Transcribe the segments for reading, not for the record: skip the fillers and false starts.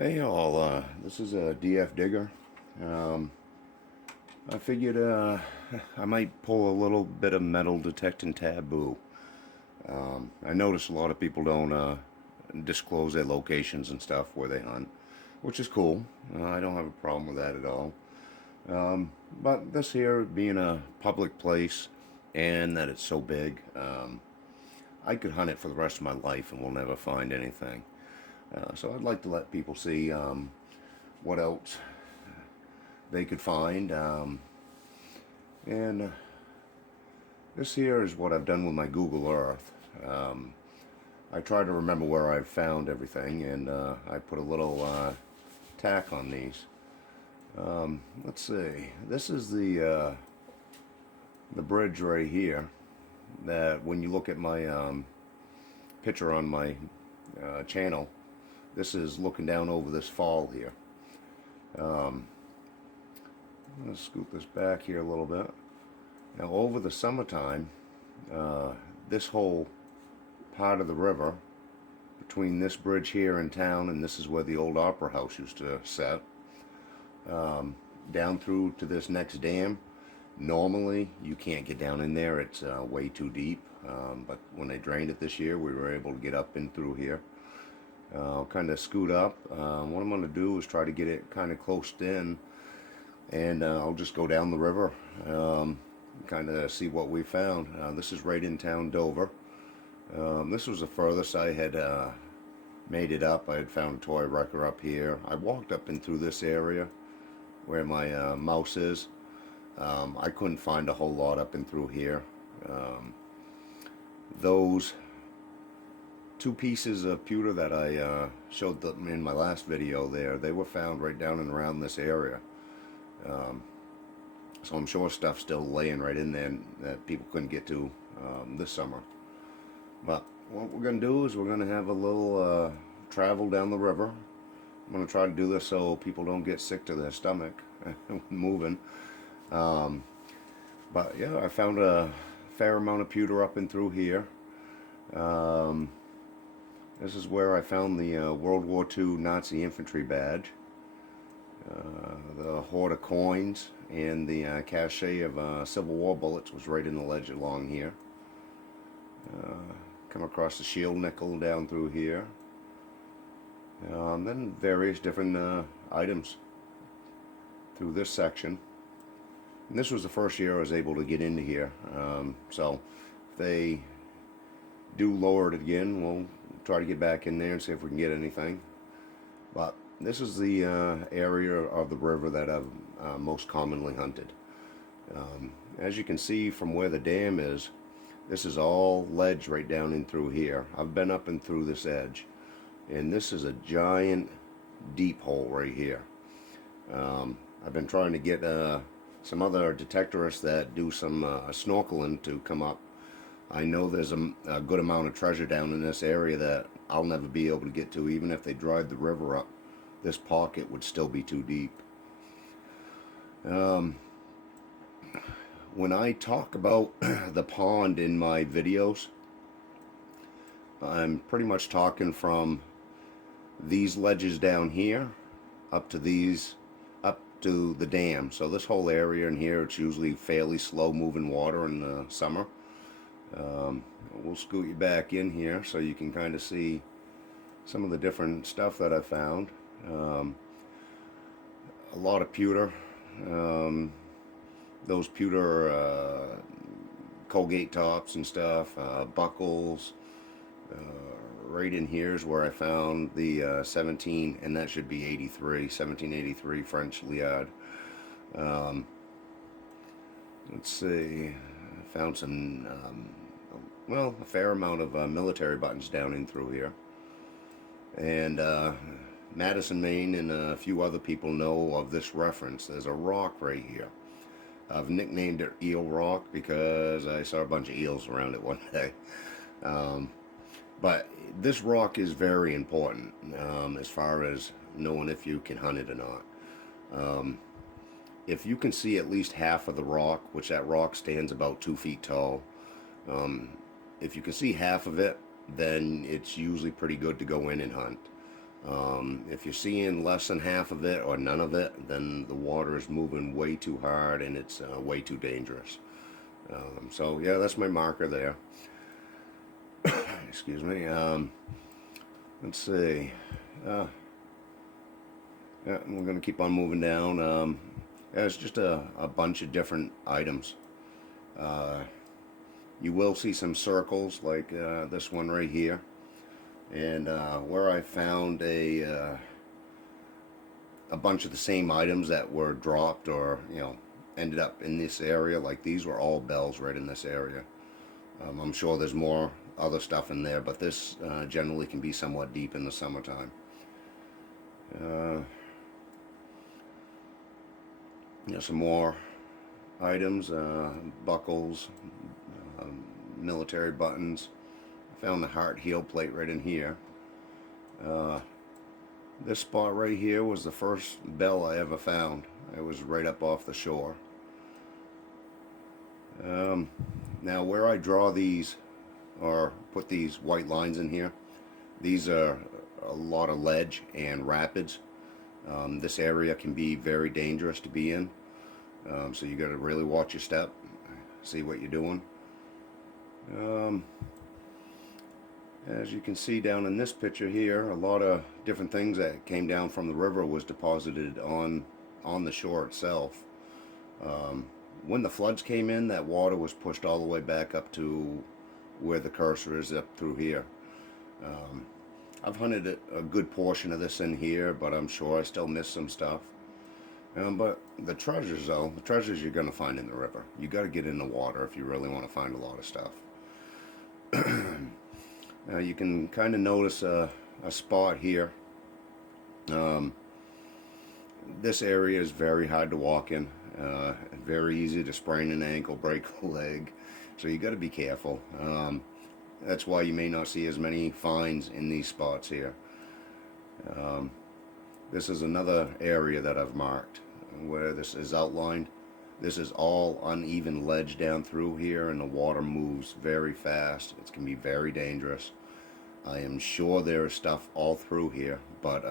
Hey all, this is a DF Digger. Um, I figured I might pull a little bit of metal detecting taboo. I notice a lot of people don't disclose their locations and stuff where they hunt, which is cool. I don't have a problem with that at all. But this here being a public place and that it's so big, I could hunt it for the rest of my life and we'll never find anything. So I'd like to let people see what else they could find. And This here is what I've done with my Google Earth. I try to remember where I've found everything, and I put a little tack on these. Let's see. This is the bridge right here. That when you look at my picture on my channel, this is looking down over this fall here. I'm going to scoot this back here a little bit. Now over the summertime, this whole part of the river between this bridge here in town, and this is where the old opera house used to set, down through to this next dam. Normally you can't get down in there, it's way too deep, but when they drained it this year we were able to get up in through here. I'll kind of scoot up. What I'm going to do is try to get it kind of close in, and I'll just go down the river, kind of see what we found. This is right in town, Dover. This was the furthest I had made it up. I had found a toy wrecker up here. I walked up in through this area where my mouse is. I couldn't find a whole lot up and through here. Those two pieces of pewter that I showed them in my last video there, they were found right down and around this area. So I'm sure stuff's still laying right in there that people couldn't get to this summer. But what we're going to do is we're going to have a little travel down the river. I'm going to try to do this so people don't get sick to their stomach moving. But yeah, I found a fair amount of pewter up and through here. This is where I found the World War II Nazi infantry badge, the hoard of coins, and the cache of Civil War bullets was right in the ledge along here. Come across the shield nickel down through here. Then various different items through this section. And this was the first year I was able to get into here. So if they do lower it again, we'll try to get back in there and see if we can get anything. But this is the area of the river that I've most commonly hunted. As you can see from where the dam is, this is all ledge right down in through here. I've been up and through this edge, and this is a giant deep hole right here. I've been trying to get some other detectorists that do some snorkeling to come up. I know there's a good amount of treasure down in this area that I'll never be able to get to. Even if they dried the river up, this pocket would still be too deep. When I talk about the pond in my videos, I'm pretty much talking from these ledges down here up to the dam. So this whole area in here, it's usually fairly slow moving water in the summer. We'll scoot you back in here so you can kind of see some of the different stuff that I found. A lot of pewter. Those pewter Colgate tops and stuff, buckles. Right in here is where I found the 17, and that should be 1783 French Liard. Let's see, I found some, well, a fair amount of military buttons down in through here. And Madison, Maine, and a few other people know of this reference. There's a rock right here. I've nicknamed it Eel Rock because I saw a bunch of eels around it one day. But this rock is very important as far as knowing if you can hunt it or not. If you can see at least half of the rock, which that rock stands about 2 feet tall, if you can see half of it, then it's usually pretty good to go in and hunt. If you're seeing less than half of it or none of it, then the water is moving way too hard and it's way too dangerous. So yeah, that's my marker there. Excuse me. Let's see. Yeah, we're going to keep on moving down. Yeah, it's just a bunch of different items. You will see some circles like this one right here. And where I found a bunch of the same items that were dropped or ended up in this area, like these were all bells right in this area. I'm sure there's more other stuff in there, but this generally can be somewhat deep in the summertime. Some more items, buckles, military buttons. I found the heart heel plate right in here. This spot right here was the first bell I ever found. It was right up off the shore. Now where I draw these or put these white lines in here, these are a lot of ledge and rapids. This area can be very dangerous to be in, so you got to really watch your step, see what you're doing. As you can see down in this picture here, a lot of different things that came down from the river was deposited on the shore itself. When the floods came in, that water was pushed all the way back up to where the cursor is, up through here. I've hunted a good portion of this in here, but I'm sure I still missed some stuff. But the treasures, though, the treasures you're going to find in the river. You got to get in the water if you really want to find a lot of stuff. You can kind of notice a spot here. This area is very hard to walk in. Very easy to sprain an ankle, break a leg. So you got to be careful. That's why you may not see as many finds in these spots here. This is another area that I've marked where this is outlined. This is all uneven ledge down through here, and the water moves very fast. It can be very dangerous. I am sure there is stuff all through here, but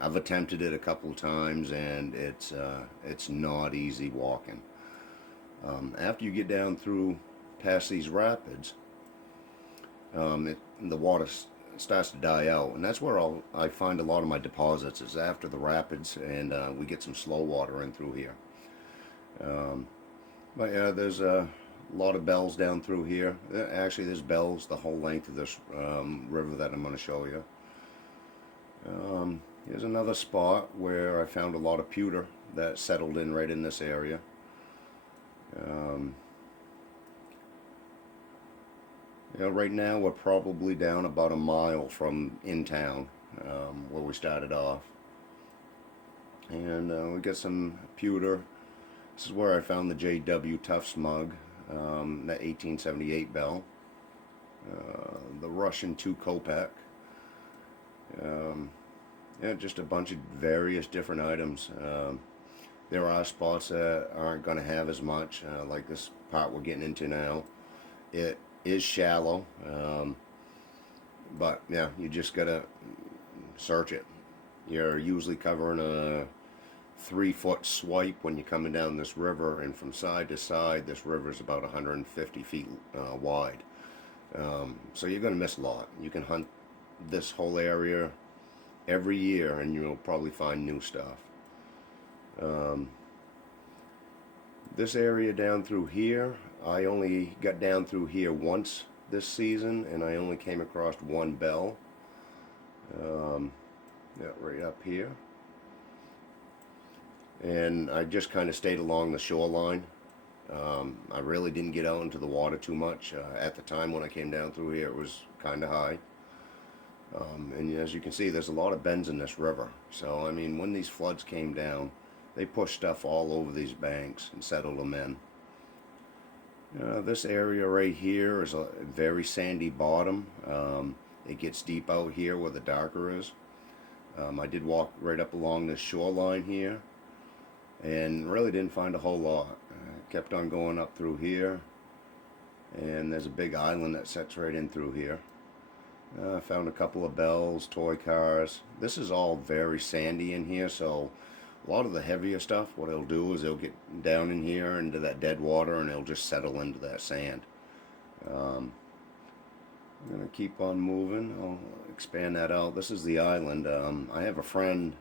I've attempted it a couple of times, and it's not easy walking. After you get down through past these rapids, the water starts to die out, and that's where I find a lot of my deposits, is after the rapids, and we get some slow water in through here. But yeah, there's a lot of bells down through here. Actually, there's bells the whole length of this river that I'm going to show you. Here's another spot where I found a lot of pewter that settled in right in this area. Right now we're probably down about a mile from in town, where we started off. And we got some pewter. This is where I found the J.W. Tufts mug, that 1878 bell, the Russian 2 kopeck. Just a bunch of various different items. There are spots that aren't going to have as much, like this part we're getting into now. It is shallow, but yeah, you just gotta search it. You're usually covering a 3-foot swipe when you're coming down this river, and from side to side this river is about 150 feet wide. So you're gonna miss a lot. You can hunt this whole area every year and you'll probably find new stuff. This area down through here, I only got down through here once this season, and I only came across one bell. Right up here. And I just kind of stayed along the shoreline. I really didn't get out into the water too much. At the time when I came down through here, it was kind of high. And as you can see, there's a lot of bends in this river. So, I mean, when these floods came down, they pushed stuff all over these banks and settled them in. This area right here is a very sandy bottom. It gets deep out here where the darker is. I did walk right up along this shoreline here and really didn't find a whole lot. Kept on going up through here, and there's a big island that sets right in through here. Found a couple of bells, toy cars. This is all very sandy in here, so a lot of the heavier stuff, what it'll do is it'll get down in here into that dead water and it'll just settle into that sand. I'm going to keep on moving. I'll expand that out. This is the island. I have a friend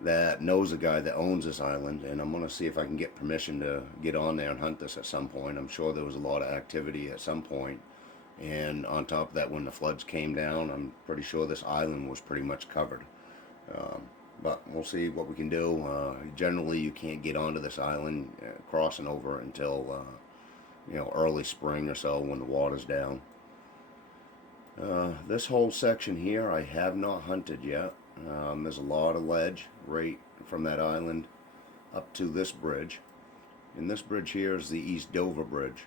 that knows a guy that owns this island, and I'm going to see if I can get permission to get on there and hunt this at some point. I'm sure there was a lot of activity at some point. And on top of that, when the floods came down, I'm pretty sure this island was pretty much covered. But we'll see what we can do. Generally, you can't get onto this island crossing over until early spring or so when the water's down. This whole section here I have not hunted yet. There's a lot of ledge right from that island up to this bridge. And this bridge here is the East Dover Bridge.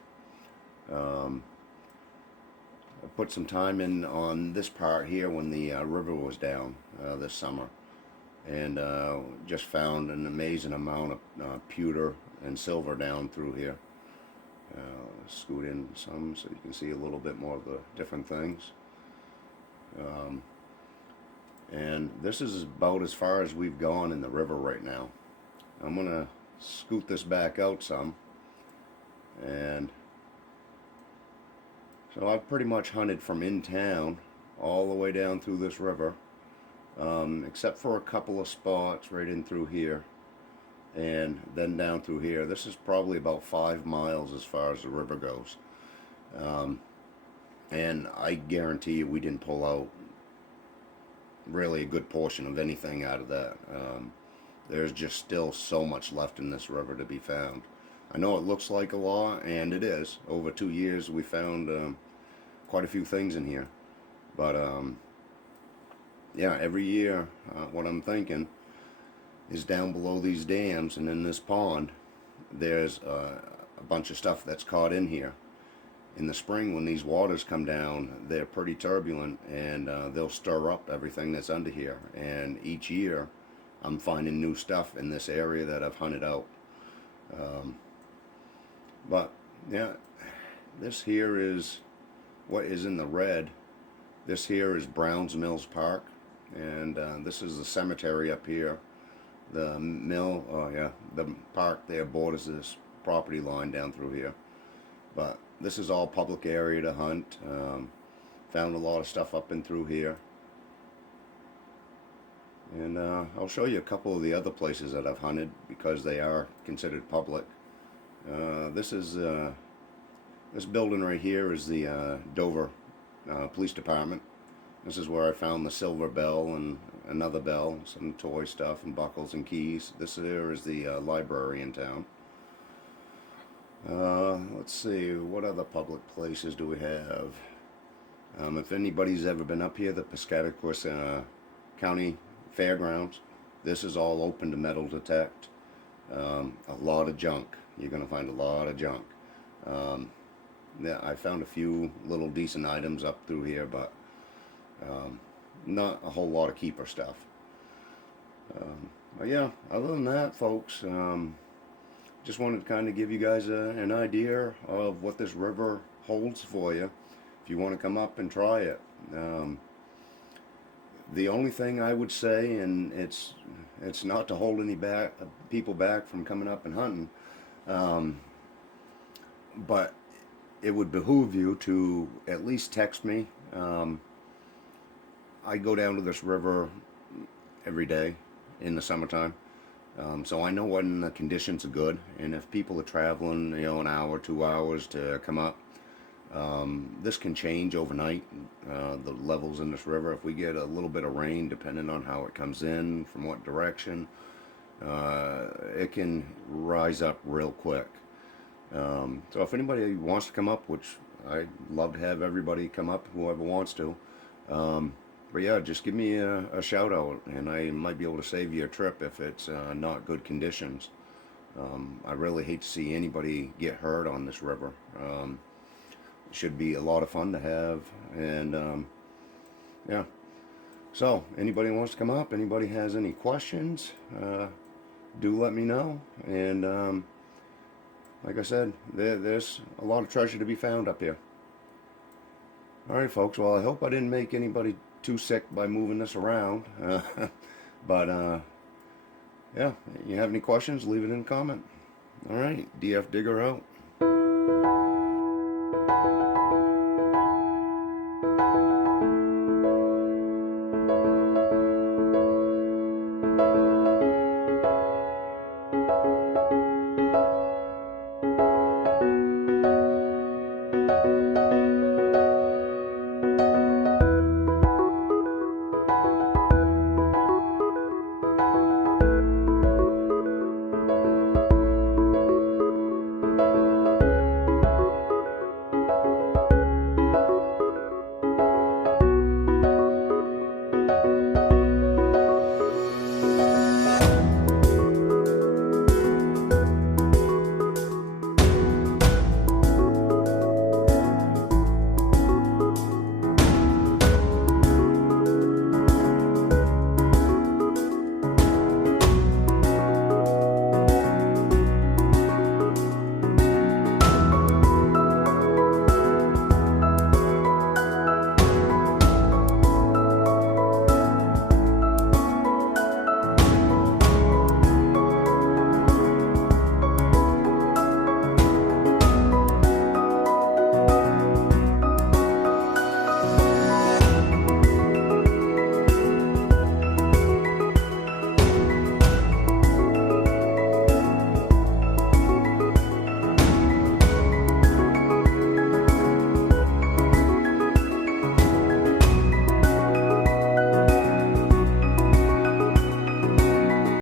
I put some time in on this part here when the river was down this summer, and just found an amazing amount of pewter and silver down through here. Scoot in some so you can see a little bit more of the different things. And this is about as far as we've gone in the river right now. I'm gonna scoot this back out some, and so I've pretty much hunted from in town all the way down through this river, except for a couple of spots right in through here and then down through here. This is probably about 5 miles as far as the river goes. And I guarantee you we didn't pull out really a good portion of anything out of that. There's just still so much left in this river to be found. I know it looks like a lot, and it is. Over 2 years we found quite a few things in here. But yeah, every year what I'm thinking is down below these dams and in this pond there's a bunch of stuff that's caught in here. In the spring when these waters come down, they're pretty turbulent, and they'll stir up everything that's under here. And each year I'm finding new stuff in this area that I've hunted out. But yeah, this here is what is in the red. This here is Browns Mills Park, and this is the cemetery up here. The mill, the park there borders this property line down through here. But this is all public area to hunt. Found a lot of stuff up and through here. And I'll show you a couple of the other places that I've hunted because they are considered public. This building right here is the Dover Police Department. This is where I found the silver bell and another bell, some toy stuff and buckles and keys. This here is the library in town. Let's see, what other public places do we have? If anybody's ever been up here, the Piscataquis County Fairgrounds, this is all open to metal detect. A lot of junk. You're going to find a lot of junk. Yeah, I found a few little decent items up through here, but not a whole lot of keeper stuff. But yeah, other than that, folks, just wanted to kind of give you guys an idea of what this river holds for you if you want to come up and try it. The only thing I would say, and it's not to hold any people back from coming up and hunting, but it would behoove you to at least text me. I go down to this river every day in the summertime. So I know when the conditions are good, and if people are traveling, an hour, 2 hours to come up, this can change overnight, the levels in this river. If we get a little bit of rain, depending on how it comes in, from what direction, it can rise up real quick. So if anybody wants to come up, which I'd love to have everybody come up, whoever wants to, but yeah, just give me a shout out, and I might be able to save you a trip if it's not good conditions. I really hate to see anybody get hurt on this river. It should be a lot of fun to have, and yeah. So, anybody wants to come up, anybody has any questions, do let me know. And like I said, there's a lot of treasure to be found up here. All right, folks. Well, I hope I didn't make anybody too sick by moving this around. But yeah, you have any questions, leave it in a comment. All right, DF Digger out.